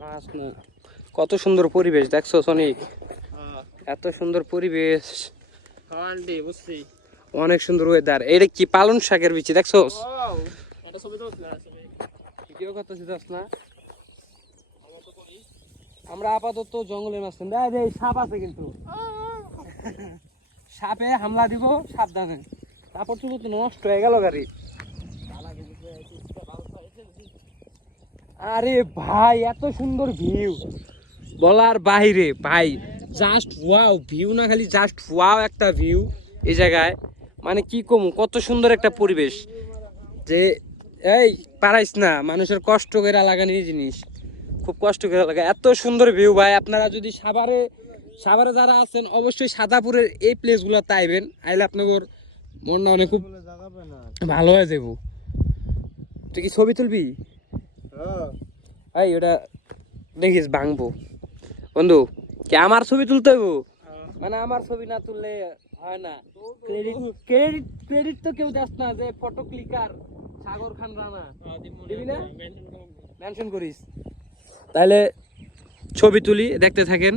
মাছ না, কত সুন্দর পরিবেশ দেখছো অনেক, এত সুন্দর পরিবেশ, অনেক সুন্দর ওয়েদার। এটা কি পালন শাকের বিচি দেখছো? ভিডিও করতেছি না, আমরা আপাতত জঙ্গলে মাছ সাপ আছে কিন্তু সাপে হামলা দিব, সাবধানে। কাপড় চুপড় তো নষ্ট হয়ে গেল গাড়ি। আরে ভাই এত সুন্দর ভিউ বলার বাইরে ভাই, জাস্ট ওয়াও ভিউ, না খালি জাস্ট ওয়াও একটা ভিউ এই জায়গায়। মানে কি কম, কত সুন্দর একটা পরিবেশ যে এই পারাইস না, মানুষের কষ্ট করে লাগানো এই জিনিস, খুব কষ্ট করে লাগা। এত সুন্দর ভিউ ভাই, আপনারা যদি সাভারে যারা আছেন অবশ্যই সাদাপুরের এই প্লেসগুলো তাইবেন, আইলে আপনাদের মনটা অনেক খুব ভালো হয়ে যাবো। তুই কি ছবি তুলবি? এই ওটা দেখিস ভাঙবো বন্ধু, কি আমার ছবি তুলতে হইব? মানে আমার ছবি না তুললে হয় না। ক্রেডিট ক্রেডিট ক্রেডিট তো কেউ দেস না, যে ফটো ক্লিকার সাগর খান রানা দিবি না, মেনশন করিস। তাহলে ছবি তুলি, দেখতে থাকেন।